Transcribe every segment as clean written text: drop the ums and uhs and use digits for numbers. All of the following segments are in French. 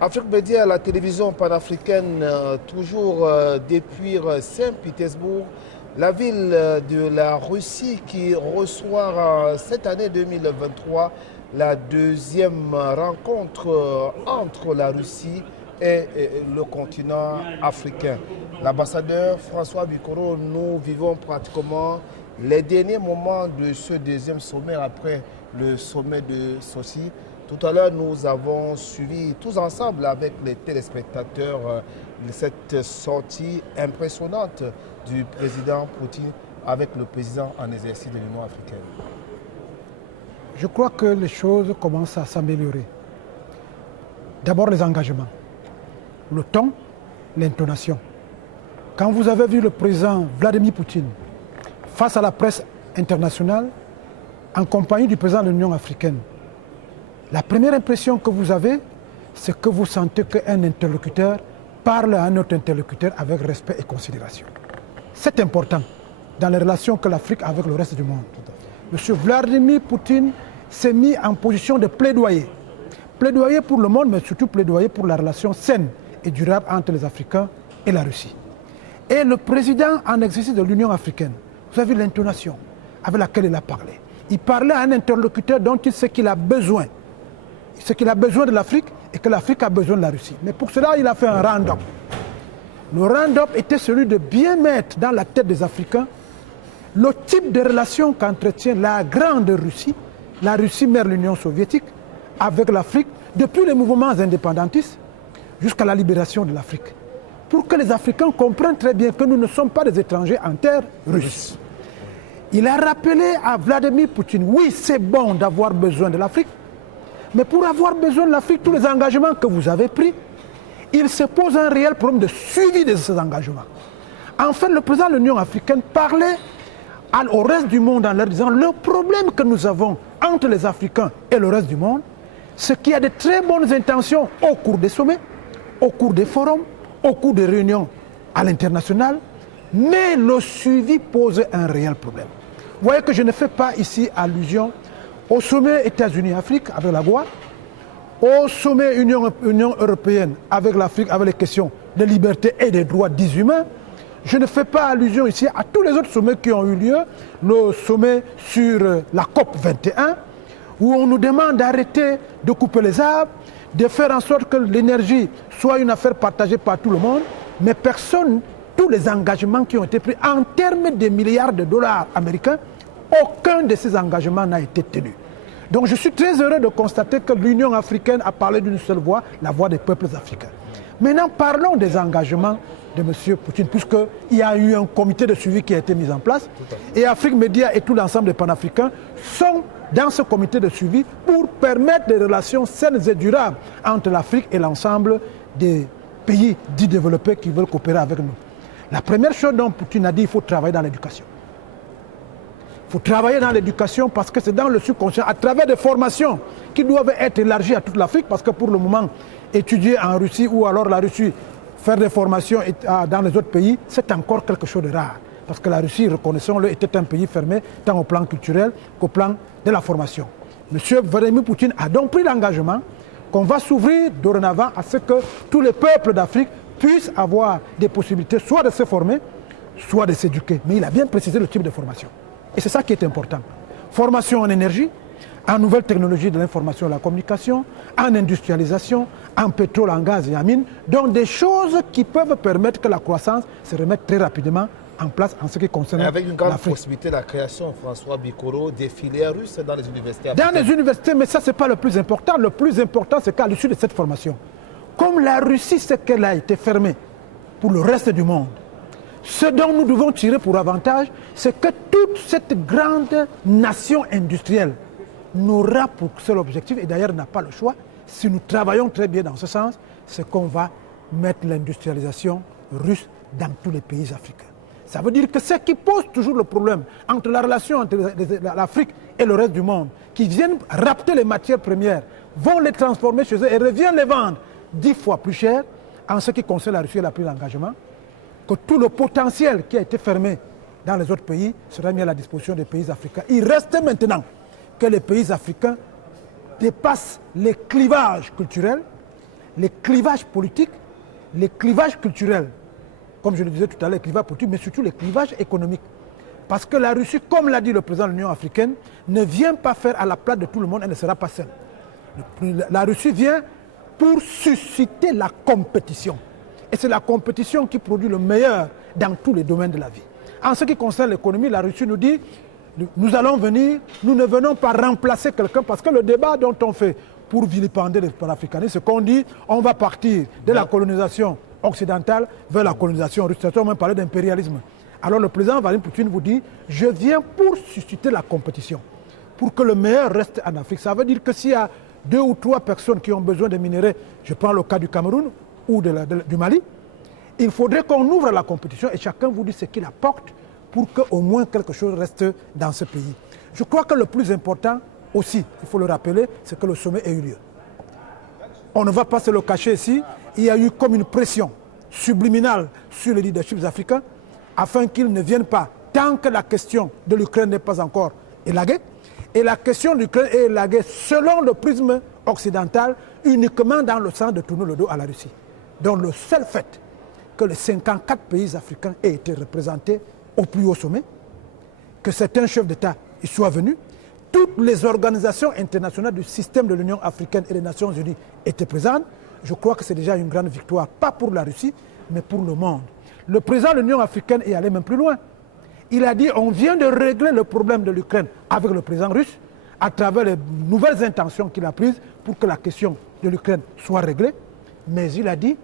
Afrique Média, la télévision panafricaine, toujours depuis Saint-Pétersbourg, la ville de la Russie qui reçoit cette année 2023 la deuxième rencontre entre la Russie et le continent africain. L'ambassadeur François Bikoro, nous vivons pratiquement les derniers moments de ce deuxième sommet après le sommet de Sochi. Tout à l'heure, nous avons suivi tous ensemble avec les téléspectateurs cette sortie impressionnante du président Poutine avec le président en exercice de l'Union africaine. Je crois que les choses commencent à s'améliorer. D'abord les engagements, le ton, l'intonation. Quand vous avez vu le président Vladimir Poutine face à la presse internationale, en compagnie du président de l'Union africaine, la première impression que vous avez, c'est que vous sentez qu'un interlocuteur parle à un autre interlocuteur avec respect et considération. C'est important dans les relations que l'Afrique a avec le reste du monde. M. Vladimir Poutine s'est mis en position de plaidoyer. Plaidoyer pour le monde, mais surtout plaidoyer pour la relation saine et durable entre les Africains et la Russie. Et le président en exercice de l'Union africaine, vous avez vu l'intonation avec laquelle il a parlé. Il parlait à un interlocuteur dont il sait qu'il a besoin. C'est qu'il a besoin de l'Afrique et que l'Afrique a besoin de la Russie. Mais pour cela, il a fait un round-up. Le round-up était celui de bien mettre dans la tête des Africains le type de relation qu'entretient la grande Russie, la Russie mère l'Union soviétique, avec l'Afrique, depuis les mouvements indépendantistes jusqu'à la libération de l'Afrique. Pour que les Africains comprennent très bien que nous ne sommes pas des étrangers en terre russe. Il a rappelé à Vladimir Poutine, oui, c'est bon d'avoir besoin de l'Afrique, mais pour avoir besoin de l'Afrique, tous les engagements que vous avez pris, il se pose un réel problème de suivi de ces engagements. Enfin, le président de l'Union africaine parlait au reste du monde en leur disant le problème que nous avons entre les Africains et le reste du monde, c'est qu'il y a de très bonnes intentions au cours des sommets, au cours des forums, au cours des réunions à l'international, mais le suivi pose un réel problème. Vous voyez que je ne fais pas ici allusion au sommet États-Unis-Afrique avec la GOA, au sommet Union européenne avec l'Afrique, avec les questions de liberté et des droits dits humains. Je ne fais pas allusion ici à tous les autres sommets qui ont eu lieu, le sommet sur la COP 21, où on nous demande d'arrêter de couper les arbres, de faire en sorte que l'énergie soit une affaire partagée par tout le monde, mais personne, tous les engagements qui ont été pris en termes de milliards de dollars américains, aucun de ces engagements n'a été tenu. Donc je suis très heureux de constater que l'Union africaine a parlé d'une seule voix, la voix des peuples africains. Maintenant, parlons des engagements de M. Poutine, puisqu'il y a eu un comité de suivi qui a été mis en place. Et Afrique Média et tout l'ensemble des panafricains sont dans ce comité de suivi pour permettre des relations saines et durables entre l'Afrique et l'ensemble des pays dits développés qui veulent coopérer avec nous. La première chose dont Poutine a dit, il faut travailler dans l'éducation. Il faut travailler dans l'éducation parce que c'est dans le subconscient, à travers des formations qui doivent être élargies à toute l'Afrique, parce que pour le moment, étudier en Russie ou alors la Russie, faire des formations dans les autres pays, c'est encore quelque chose de rare. Parce que la Russie, reconnaissons-le, était un pays fermé, tant au plan culturel qu'au plan de la formation. M. Vladimir Poutine a donc pris l'engagement qu'on va s'ouvrir dorénavant à ce que tous les peuples d'Afrique puissent avoir des possibilités soit de se former, soit de s'éduquer. Mais il a bien précisé le type de formation. Et c'est ça qui est important. Formation en énergie, en nouvelles technologies de l'information et de la communication, en industrialisation, en pétrole, en gaz et en mine. Donc des choses qui peuvent permettre que la croissance se remette très rapidement en place en ce qui concerne l'Afrique. Avec une grande possibilité de la création, François Bikoro, des filières russes dans les universités africaines. Dans les universités, mais ça, ce n'est pas le plus important. Le plus important, c'est qu'à l'issue de cette formation, comme la Russie sait qu'elle a été fermée pour le reste du monde, ce dont nous devons tirer pour avantage, c'est que toute cette grande nation industrielle n'aura pour seul objectif, et d'ailleurs n'a pas le choix, si nous travaillons très bien dans ce sens, c'est qu'on va mettre l'industrialisation russe dans tous les pays africains. Ça veut dire que ce qui pose toujours le problème entre la relation entre l'Afrique et le reste du monde, qui viennent rapter les matières premières, vont les transformer chez eux et reviennent les vendre 10 fois plus cher, en ce qui concerne la Russie, elle a pris l'engagement, que tout le potentiel qui a été fermé dans les autres pays sera mis à la disposition des pays africains. Il reste maintenant que les pays africains dépassent les clivages culturels, les clivages politiques, les clivages culturels, comme je le disais tout à l'heure, les clivages politiques, mais surtout les clivages économiques. Parce que la Russie, comme l'a dit le président de l'Union africaine, ne vient pas faire à la place de tout le monde, elle ne sera pas seule. La Russie vient pour susciter la compétition. Et c'est la compétition qui produit le meilleur dans tous les domaines de la vie. En ce qui concerne l'économie, la Russie nous dit, nous allons venir, nous ne venons pas remplacer quelqu'un, parce que le débat dont on fait pour vilipender les panafricanistes, c'est qu'on dit, on va partir de la colonisation occidentale vers la colonisation russe. On va même parler d'impérialisme. Alors le président Vladimir Poutine vous dit, je viens pour susciter la compétition, pour que le meilleur reste en Afrique. Ça veut dire que s'il y a 2 ou 3 personnes qui ont besoin de minerais, je prends le cas du Cameroun ou du Mali, il faudrait qu'on ouvre la compétition et chacun vous dit ce qu'il apporte pour qu'au moins quelque chose reste dans ce pays. Je crois que le plus important aussi, il faut le rappeler, c'est que le sommet ait eu lieu. On ne va pas se le cacher ici, il y a eu comme une pression subliminale sur les leaderships africains afin qu'ils ne viennent pas, tant que la question de l'Ukraine n'est pas encore élaguée. Et la question de l'Ukraine est élaguée selon le prisme occidental, uniquement dans le sens de tourner le dos à la Russie. Donc le seul fait que les 54 pays africains aient été représentés au plus haut sommet, que certains chefs d'État y soient venus, toutes les organisations internationales du système de l'Union africaine et des Nations Unies étaient présentes, je crois que c'est déjà une grande victoire, pas pour la Russie, mais pour le monde. Le président de l'Union africaine est allé même plus loin. Il a dit on vient de régler le problème de l'Ukraine avec le président russe à travers les nouvelles intentions qu'il a prises pour que la question de l'Ukraine soit réglée. Mais il a dit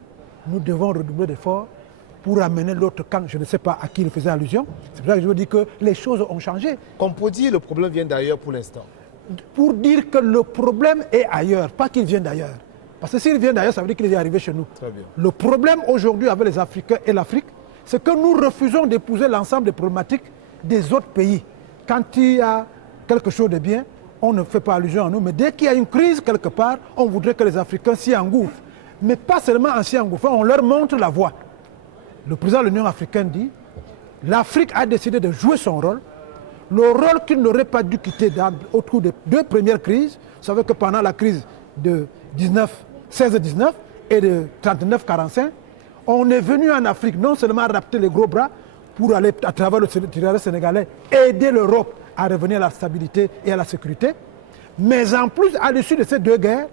nous devons redoubler d'efforts pour amener l'autre camp. Je ne sais pas à qui il faisait allusion. C'est pour ça que je veux dire que les choses ont changé. Comme pour dire, le problème vient d'ailleurs pour l'instant. Pour dire que le problème est ailleurs, pas qu'il vient d'ailleurs. Parce que s'il vient d'ailleurs, ça veut dire qu'il est arrivé chez nous. Très bien. Le problème aujourd'hui avec les Africains et l'Afrique, c'est que nous refusons d'épouser l'ensemble des problématiques des autres pays. Quand il y a quelque chose de bien, on ne fait pas allusion à nous. Mais dès qu'il y a une crise quelque part, on voudrait que les Africains s'y engouffrent. Mais pas seulement en s'y engouffrant, on leur montre la voie. Le président de l'Union africaine dit l'Afrique a décidé de jouer son rôle, le rôle qu'il n'aurait pas dû quitter au cours des 2 premières crises. Vous savez que pendant la crise de 16-19 et de 39-45, on est venu en Afrique non seulement rapter les gros bras pour aller à travers le territoire sénégalais aider l'Europe à revenir à la stabilité et à la sécurité, mais en plus, à l'issue de ces 2 guerres,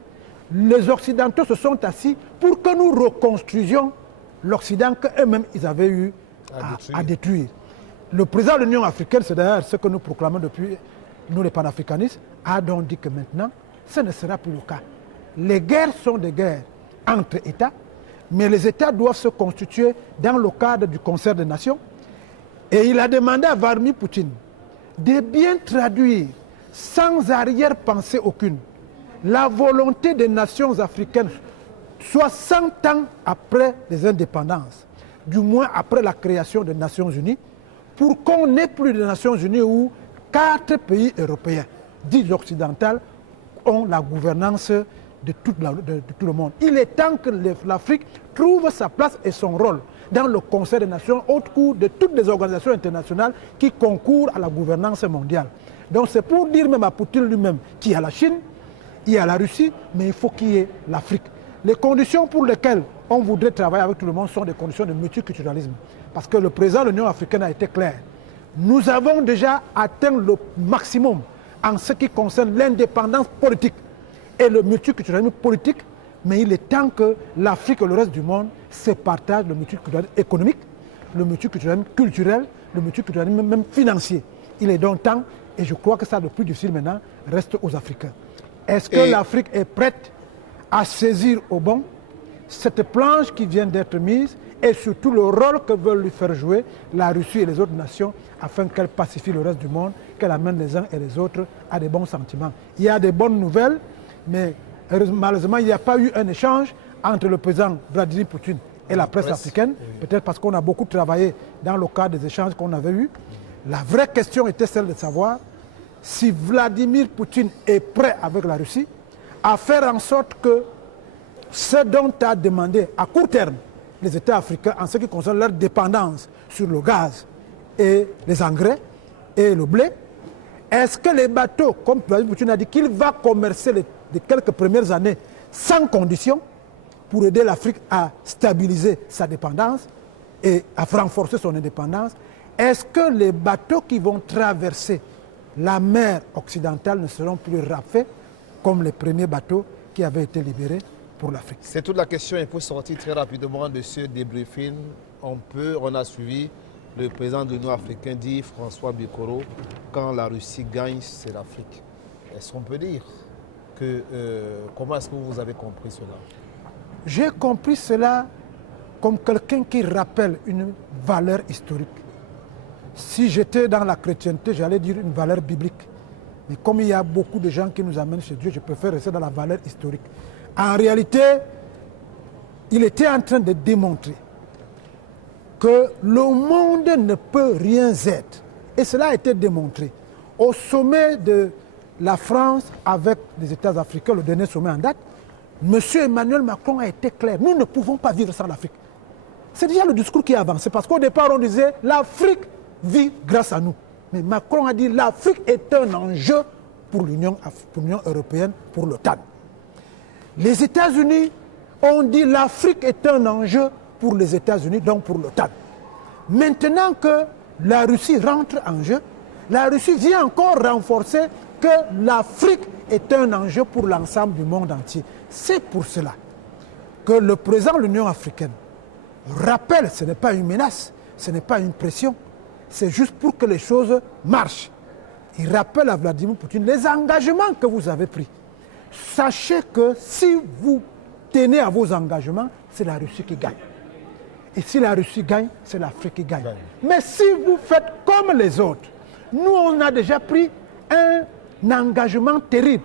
les Occidentaux se sont assis pour que nous reconstruisions l'Occident qu'eux-mêmes ils avaient eu à détruire. Le président de l'Union africaine, c'est d'ailleurs ce que nous proclamons depuis, nous les panafricanistes, a donc dit que maintenant, ce ne sera plus le cas. Les guerres sont des guerres entre États, mais les États doivent se constituer dans le cadre du concert des nations. Et il a demandé à Vladimir Poutine de bien traduire, sans arrière-pensée aucune, la volonté des nations africaines, 60 ans après les indépendances, du moins après la création des Nations Unies, pour qu'on n'ait plus de Nations Unies où 4 pays européens, dits occidentaux, ont la gouvernance de tout le monde. Il est temps que l'Afrique trouve sa place et son rôle dans le Conseil des Nations, au cours de toutes les organisations internationales qui concourent à la gouvernance mondiale. Donc c'est pour dire même à Poutine lui-même qu'il y a la Chine, il y a la Russie, mais il faut qu'il y ait l'Afrique. Les conditions pour lesquelles on voudrait travailler avec tout le monde sont des conditions de multiculturalisme. Parce que le président de l'Union africaine a été clair. Nous avons déjà atteint le maximum en ce qui concerne l'indépendance politique et le multiculturalisme politique, mais il est temps que l'Afrique et le reste du monde se partagent le multiculturalisme économique, le multiculturalisme culturel, le multiculturalisme même financier. Il est donc temps, et je crois que ça le plus difficile maintenant, reste aux Africains. Est-ce que l'Afrique est prête à saisir au bon cette planche qui vient d'être mise et surtout le rôle que veulent lui faire jouer la Russie et les autres nations afin qu'elle pacifie le reste du monde, qu'elle amène les uns et les autres à des bons sentiments. Il y a des bonnes nouvelles, mais malheureusement, il n'y a pas eu un échange entre le président Vladimir Poutine et la presse africaine, peut-être parce qu'on a beaucoup travaillé dans le cadre des échanges qu'on avait eus. La vraie question était celle de savoir si Vladimir Poutine est prêt avec la Russie à faire en sorte que ce dont a demandé à court terme les États africains en ce qui concerne leur dépendance sur le gaz et les engrais et le blé, est-ce que les bateaux, comme Vladimir Poutine a dit qu'il va commercer les quelques premières années sans condition, pour aider l'Afrique à stabiliser sa dépendance et à renforcer son indépendance, est-ce que les bateaux qui vont traverser la mer occidentale ne seront plus raffés comme les premiers bateaux qui avaient été libérés pour l'Afrique? C'est toute la question. Il faut sortir très rapidement de ce débriefing. On a suivi le président de l'Union africaine dit François Bikoro, quand la Russie gagne, c'est l'Afrique. Est-ce qu'on peut dire que... comment est-ce que vous avez compris cela? J'ai compris cela comme quelqu'un qui rappelle une valeur historique. Si j'étais dans la chrétienté, j'allais dire une valeur biblique. Mais comme il y a beaucoup de gens qui nous amènent chez Dieu, je préfère rester dans la valeur historique. En réalité, il était en train de démontrer que le monde ne peut rien être. Et cela a été démontré. Au sommet de la France avec les États africains, le dernier sommet en date, M. Emmanuel Macron a été clair. Nous ne pouvons pas vivre sans l'Afrique. C'est déjà le discours qui a avancé. Parce qu'au départ, on disait l'Afrique vit grâce à nous. Mais Macron a dit l'Afrique est un enjeu pour l'Union européenne, pour l'OTAN. Les États-Unis ont dit l'Afrique est un enjeu pour les États-Unis, donc pour l'OTAN. Maintenant que la Russie rentre en jeu, la Russie vient encore renforcer que l'Afrique est un enjeu pour l'ensemble du monde entier. C'est pour cela que le président de l'Union africaine rappelle, ce n'est pas une menace, ce n'est pas une pression, c'est juste pour que les choses marchent. Il rappelle à Vladimir Poutine les engagements que vous avez pris. Sachez que si vous tenez à vos engagements, c'est la Russie qui gagne. Et si la Russie gagne, c'est l'Afrique qui gagne. Mais si vous faites comme les autres, nous on a déjà pris un engagement terrible.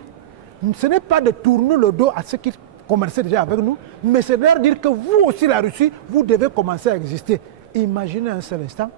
Ce n'est pas de tourner le dos à ceux qui commerçaient déjà avec nous, mais c'est de leur dire que vous aussi, la Russie, vous devez commencer à exister. Imaginez un seul instant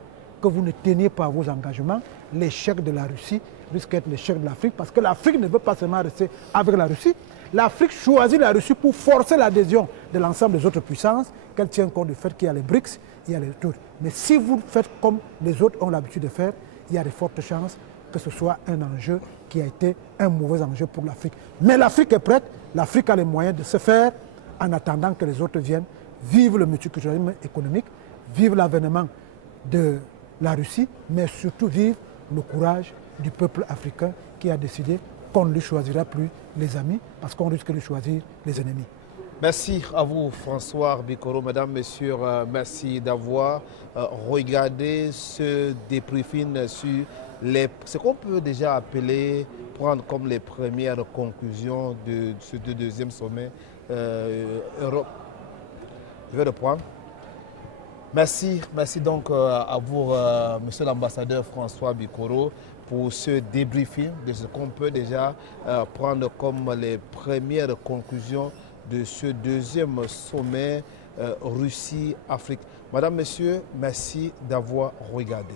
que vous ne teniez pas vos engagements, l'échec de la Russie risque d'être l'échec de l'Afrique, parce que l'Afrique ne veut pas seulement rester avec la Russie. L'Afrique choisit la Russie pour forcer l'adhésion de l'ensemble des autres puissances, qu'elle tient compte du fait qu'il y a les BRICS, il y a les trucs. Mais si vous faites comme les autres ont l'habitude de faire, il y a de fortes chances que ce soit un enjeu qui a été un mauvais enjeu pour l'Afrique. Mais l'Afrique est prête, l'Afrique a les moyens de se faire en attendant que les autres viennent, vivre le multiculturalisme économique, vivre l'avènement de la Russie, mais surtout vivre le courage du peuple africain qui a décidé qu'on ne lui choisira plus les amis parce qu'on risque de lui choisir les ennemis. Merci à vous François Bikoro, mesdames, messieurs, merci d'avoir regardé ce débriefing sur ce qu'on peut déjà appeler, prendre comme les premières conclusions de ce deuxième sommet Europe. Je vais le prendre. Merci donc à vous, monsieur l'ambassadeur François Bikoro, pour ce débriefing de ce qu'on peut déjà prendre comme les premières conclusions de ce deuxième sommet Russie-Afrique. Madame, Monsieur, merci d'avoir regardé.